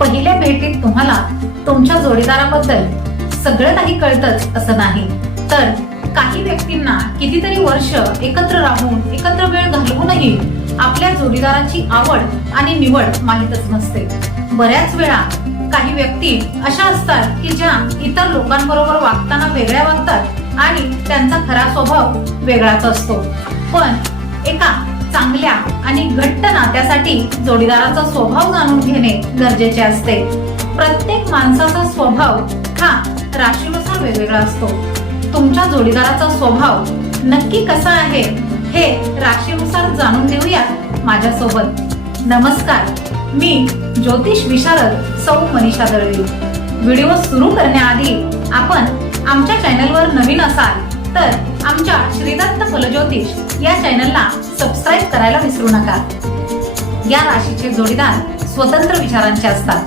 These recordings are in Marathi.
पहिल्या भेटीत तुम्हाला तुमच्या जोडीदाराबद्दल सगळं काही कळतच असं नाही. तर काही व्यक्तींना कितीतरी वर्ष एकत्र राहून एकत्र वेळ घालवूनही आपल्या जोडीदाराची आवड आणि निवड माहीतच नसते. बऱ्याच वेळा काही व्यक्ती अशा असतात की ज्या इतर लोकांबरोबर वागताना वेगळ्या वागतात आणि त्यांचा खरा स्वभाव वेगळाच असतो. पण एका चांगल्या आणि घट्ट नात्यासाठी जोडीदाराचा स्वभाव जाणून घेणे गरजेचे असते. प्रत्येक माणसाचा स्वभाव हा राशीनुसार वेगवेगळा असतो. तुमच्या जोडीदाराचा स्वभाव नक्की कसा आहे हे राशीनुसार जाणून घेऊया माझ्यासोबत. नमस्कार मी ज्योतिष विशारद सौ मनीषा दळवी. व्हिडिओ सुरू करण्याआधी आपण आमच्या चॅनलवर नवीन असाल तर आमच्या श्रीदत्त फलज्योतिष या चॅनलला सबस्क्राईब करायला विसरू नका. या राशीचे जोडीदार स्वतंत्र विचारांचे असतात.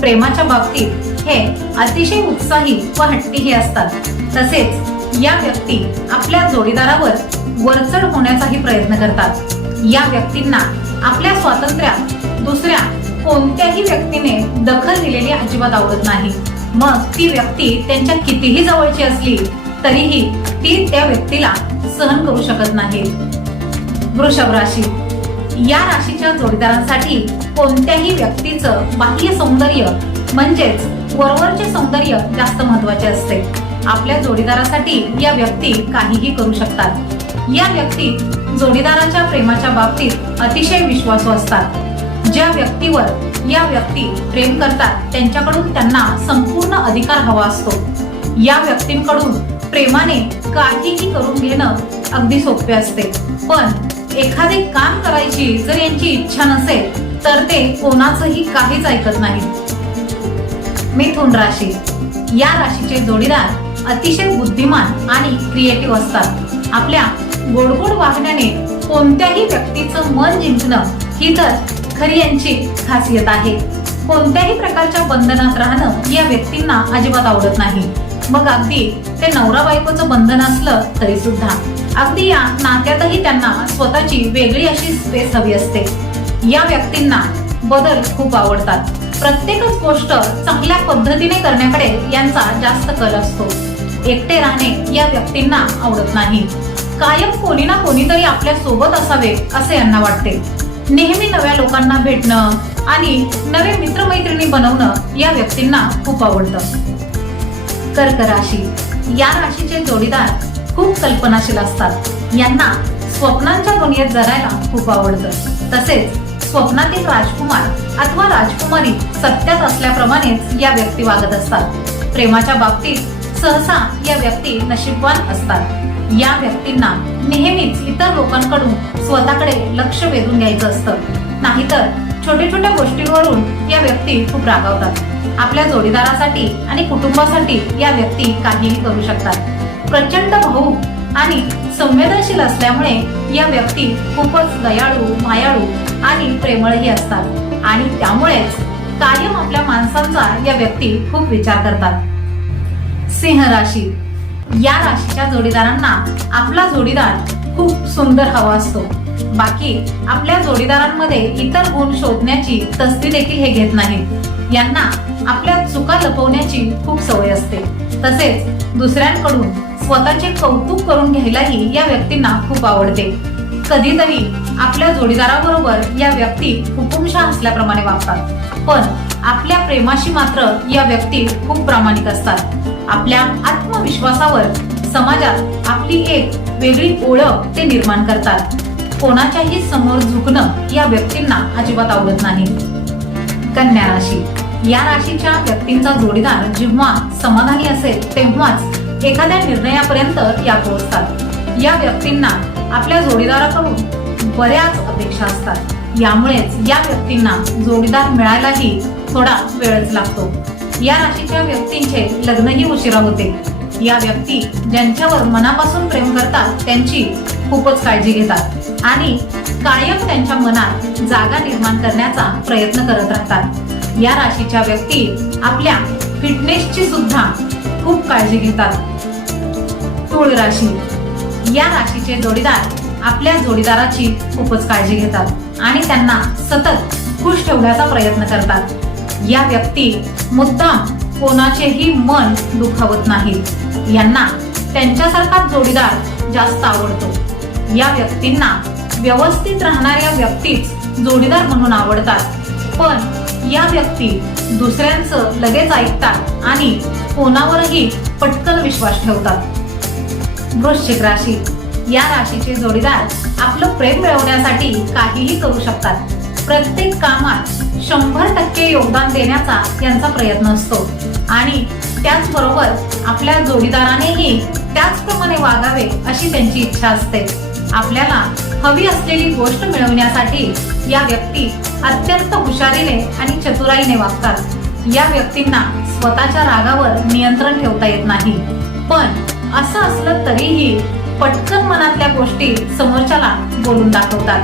प्रेमाच्या बाबतीत हे अतिशय उत्साही व हट्टीही असतात. तसेच या व्यक्ती आपल्या जोडीदारावर वरचढ होण्याचाही प्रयत्न करतात. या व्यक्तींना आपल्या स्वातंत्र्यात दुसऱ्या कोणत्याही व्यक्तीने दखल दिलेली अजिबात आवडत नाही. मग ती व्यक्ती त्यांच्या कितीही जवळची असली तरीही ती त्या व्यक्तीला सहन करू शकत नाही. वृषभ राशी. या राशीच्या जोडीदारांसाठी कोणत्याही व्यक्तीचं बाह्य सौंदर्य म्हणजेच वरवरचे सौंदर्य जास्त महत्त्वाचे असते. आपल्या जोडीदारासाठी या व्यक्ती काहीही करू शकतात. या व्यक्ती जोडीदाराच्या प्रेमाच्या बाबतीत अतिशय विश्वासू असतात. ज्या व्यक्तीवर या व्यक्ती प्रेम करतात त्यांच्याकडून त्यांना संपूर्ण अधिकार हवा असतो. या व्यक्तींकडून प्रेमाने काहीही करून घेणं अगदी सोपे असते. पण एखादे काम करायची जर यांची इच्छा नसेल तर ते कोणाचंही काहीच ऐकत नाही मिथुन राशी. या राशीचे जोडीदार अतिशय बुद्धिमान आणि क्रिएटिव्ह असतात. आपल्या गोडगोड वागण्याने कोणत्याही व्यक्तीचं मन जिंकणं ही तर खरी यांची खासियत आहे. कोणत्याही प्रकारच्या बंधनात राहणं या व्यक्तींना अजिबात आवडत नाही. मग अगदी ते नवरा बायकोचं बंधन असलं तरी सुद्धा. अगदी या नात्यातही त्यांना स्वतःची वेगळी अशी स्पेस हवी असते. या व्यक्तींना बदल खूप आवडतात. प्रत्येकच गोष्ट चांगल्या पद्धतीने करण्याकडे यांचा जास्त कल असतो. एकटे राहणे या व्यक्तींना आवडत नाही. कायम कोणी ना कोणीतरी आपल्यासोबत असावे असे यांना वाटते. नेहमी नव्या लोकांना भेटणं आणि नवे मित्रमैत्रिणी बनवणं या व्यक्तींना खूप आवडतं. कर्क राशी. या राशीचे जोडीदार खूप कल्पनाशील असतात. यांना स्वप्नांच्या दुनियेत जगायला खूप आवडतं. तसेच स्वप्नातील राजकुमार अथवा राजकुमारी सत्यात असल्याप्रमाणेच या व्यक्ती वागत असतात. प्रेमाच्या बाबतीत सहसा या व्यक्ती नशीबवान असतात. या व्यक्तींना नेहमीच इतर लोकांकडून स्वतःकडे लक्ष वेधून घ्यायचं असतं. नाहीतर छोट्या छोट्या गोष्टींवरून या व्यक्ती खूप रागावतात. आपल्या जोडीदारासाठी आणि कुटुंबासाठी या व्यक्ती काहीही करू शकतात. प्रचंड भाऊ आणि संवेदनशील असल्यामुळे या व्यक्ती खूपच दयाळू मायाळू आणि प्रेमळही असतात. आणि त्यामुळेच कायम आपल्या माणसांचा या व्यक्ती खूप विचार करतात. सिंह राशी. या राशीच्या जोडीदारांना आपला जोडीदार खूप सुंदर हवा असतो. बाकी आपल्या जोडीदारांमध्ये इतर गुण शोधण्याची तस्ती देखील हे घेत नाहीत. यांना आपल्या चुका लपवण्याची खूप सवय असते. तसेच दुसऱ्यांकडून स्वतःचे कौतुक करून घ्यायलाही या व्यक्तींना खूप आवडते. कधीतरी आपल्या जोडीदाराबरोबर या व्यक्ती हुकुमशा असल्याप्रमाणे वागतात. पण आपल्या प्रेमाशी मात्र या व्यक्ती खूप प्रामाणिक असतात. आपल्या आत्मविश्वासावर समाजात आपली एक वेगळी ओळख ते निर्माण करतात. कोणाच्याही समोर झुकणं या व्यक्तींना अजिबात आवडत नाही. कन्या राशी. या राशीच्या व्यक्तींचा जोडीदार जेव्हा समाधानी असेल तेव्हाच एखाद्या निर्णयापर्यंत या पोहोचतात. या व्यक्तींना आपल्या जोडीदाराकडून बऱ्याच अपेक्षा असतात. यामुळेच या व्यक्तींना जोडीदार मिळायलाही थोडा वेळच लागतो. या राशीच्या व्यक्तींचे लग्नही उशिरा होते. या व्यक्ती ज्यांच्यावर मनापासून प्रेम करतात त्यांची खूपच काळजी घेतात आणि कायम त्यांच्या मनात जागा निर्माण करण्याचा प्रयत्न करत राहतात. या राशीच्या व्यक्ती आपल्या फिटनेसची सुद्धा खूप काळजी घेतात. तुळ राशी. या राशीचे जोडीदार आपल्या जोडीदाराची खूपच काळजी घेतात आणि त्यांना सतत खुश ठेवण्याचा प्रयत्न करतात. या व्यक्ती मुद्दाम कोणाचेही मन दुखावत नाहीत यांना त्यांच्यासारखा जोडीदार जास्त आवडतो. या व्यक्तींना व्यवस्थित राहणाऱ्या व्यक्तीच जोडीदार म्हणून आवडतात. पण या व्यक्ती दुसऱ्यांचं लगेच ऐकतात आणि कोणावरही पटकन विश्वास ठेवतात. वृश्चिक राशी. या राशीचे जोडीदार आपलं प्रेम मिळवण्यासाठी काहीही करू शकतात. प्रत्येक कामात शंभर टक्के योगदान देण्याचा यांचा प्रयत्न असतो. आणि त्याचबरोबर आपल्या जोडीदारानेही त्याचप्रमाणे वागावे अशी त्यांची इच्छा असते. आपल्याला हवी असलेली गोष्ट मिळवण्यासाठी या व्यक्ती अत्यंत हुशारीने आणि चतुराईने वागतात. या व्यक्तींना स्वतःच्या रागावर नियंत्रण ठेवता येत नाही. पण असं असलं तरीही पटकन मनातल्या गोष्टी समोरच्याला बोलून दाखवतात.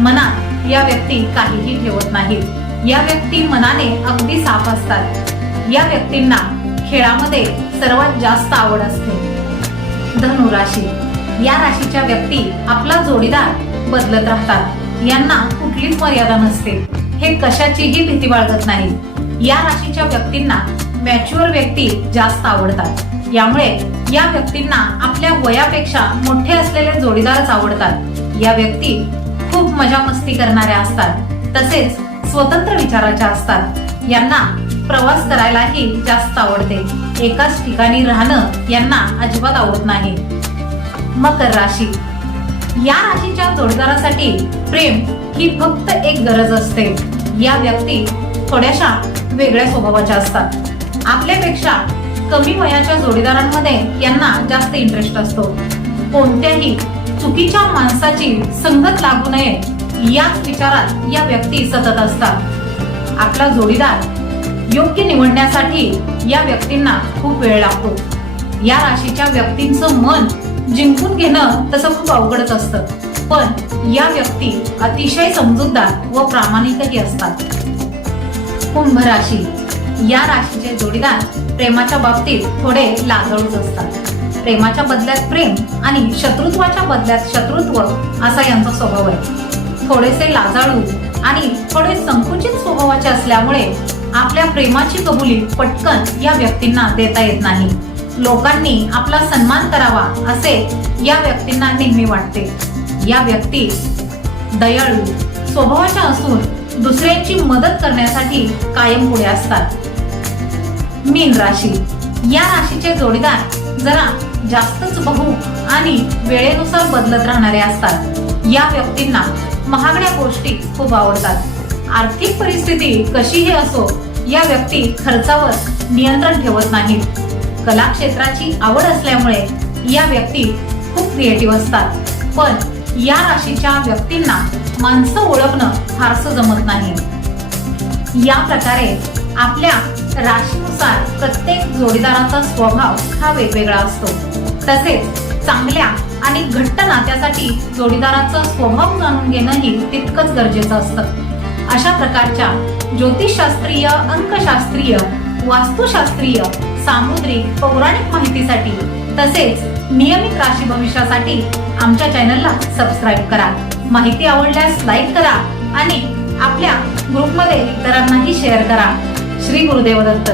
मनात या व्यक्ती काहीही ठेवत नाहीत. या व्यक्ती मनाने अगदी साफ असतात. या व्यक्तींना खेळामध्ये सर्वात जास्त आवड असते. धनुराशी. या राशीच्या व्यक्ती आपला जोडीदार बदलत राहतात. यांना कुठलीच मर्यादा नसते. हे कशाचीही भीती बाळगत नाही. या राशीच्या व्यक्तींना मॅच्युअर व्यक्ती जास्त आवडतात. यामुळे या व्यक्तींना आपल्या वयापेक्षा मोठे असलेले जोडीदारच आवडतात. या व्यक्ती खूप मजा मस्ती करणाऱ्या असतात. तसेच स्वतंत्र विचाराच्या असतात. यांना प्रवास करायलाही जास्त आवडते. एकाच ठिकाणी राहणं यांना अजिबात आवडत नाही. मकर राशी. या राशीच्या जोडीदारासाठी प्रेम ही फक्त एक गरज असते. या व्यक्ती थोड्याशा वेगळ्या स्वभावाच्या असतात. आपल्यापेक्षा कमी वयाच्या जोडीदारांमध्ये यांना जास्त इंटरेस्ट असतो. कोणत्याही चुकीच्या माणसाची संगत लागू नये याच विचारात या व्यक्ती सतत असतात. आपला जोडीदार योग्य निवडण्यासाठी या व्यक्तींना खूप वेळ लागतो. या राशीच्या व्यक्तींचं मन जिंकून घेणं तसं खूप अवघडच असतं. पण या व्यक्ती अतिशय समजूतदार व प्रामाणिकही असतात. कुंभ राशी. या राशीचे जोडीदार प्रेमाच्या बाबतीत थोडे लाजळूच असतात. प्रेमाच्या बदल्यात प्रेम आणि शत्रुत्वाच्या बदल्यात शत्रुत्व असा यांचा स्वभाव आहे. थोडेसे लाजाळू आणि थोडे संकुचित स्वभावाचे असल्यामुळे आपल्या प्रेमाची कबुली पटकन या व्यक्तींना देता येत नाही. लोकांनी आपला सन्मान करावा असे या व्यक्तींना नेहमी वाटते. या व्यक्ती दयाळू स्वभावाच्या असून दुसऱ्यांची मदत करण्यासाठी कायम पुढे असतात. मीन राशी. या राशीचे जोडीदार जरा जास्तच बहु आणि वेळेनुसार बदलत राहणारे असतात. या व्यक्तींना महागड्या गोष्टी खूप आवडतात. आर्थिक परिस्थिती कशीही असो या व्यक्ती खर्चावर नियंत्रण ठेवत नाहीत. कला क्षेत्राची आवड असल्यामुळे या व्यक्ती खूप क्रिएटिव्ह असतात. पण या राशीच्या व्यक्तींना माणसं ओळखणं फारसं जमत नाही. या प्रकारे आपल्या राशीनुसार प्रत्येक जोडीदाराचा स्वभाव हा वेगवेगळा असतो. तसेच चांगल्या आणि घट्ट नात्यासाठी जोडीदाराचा स्वभाव जाणून घेणंही तितकंच गरजेचं असतं. अशा प्रकारच्या ज्योतिषशास्त्रीय अंकशास्त्रीय वास्तुशास्त्रीय सामुद्रिक पौराणिक माहितीसाठी तसेच नियमित राशी भविष्यासाठी आमच्या चॅनलला सबस्क्राईब करा. माहिती आवडल्यास लाईक करा आणि आपल्या ग्रुपमध्ये इतरांनाही शेअर करा. श्री गुरुदेव दत्त.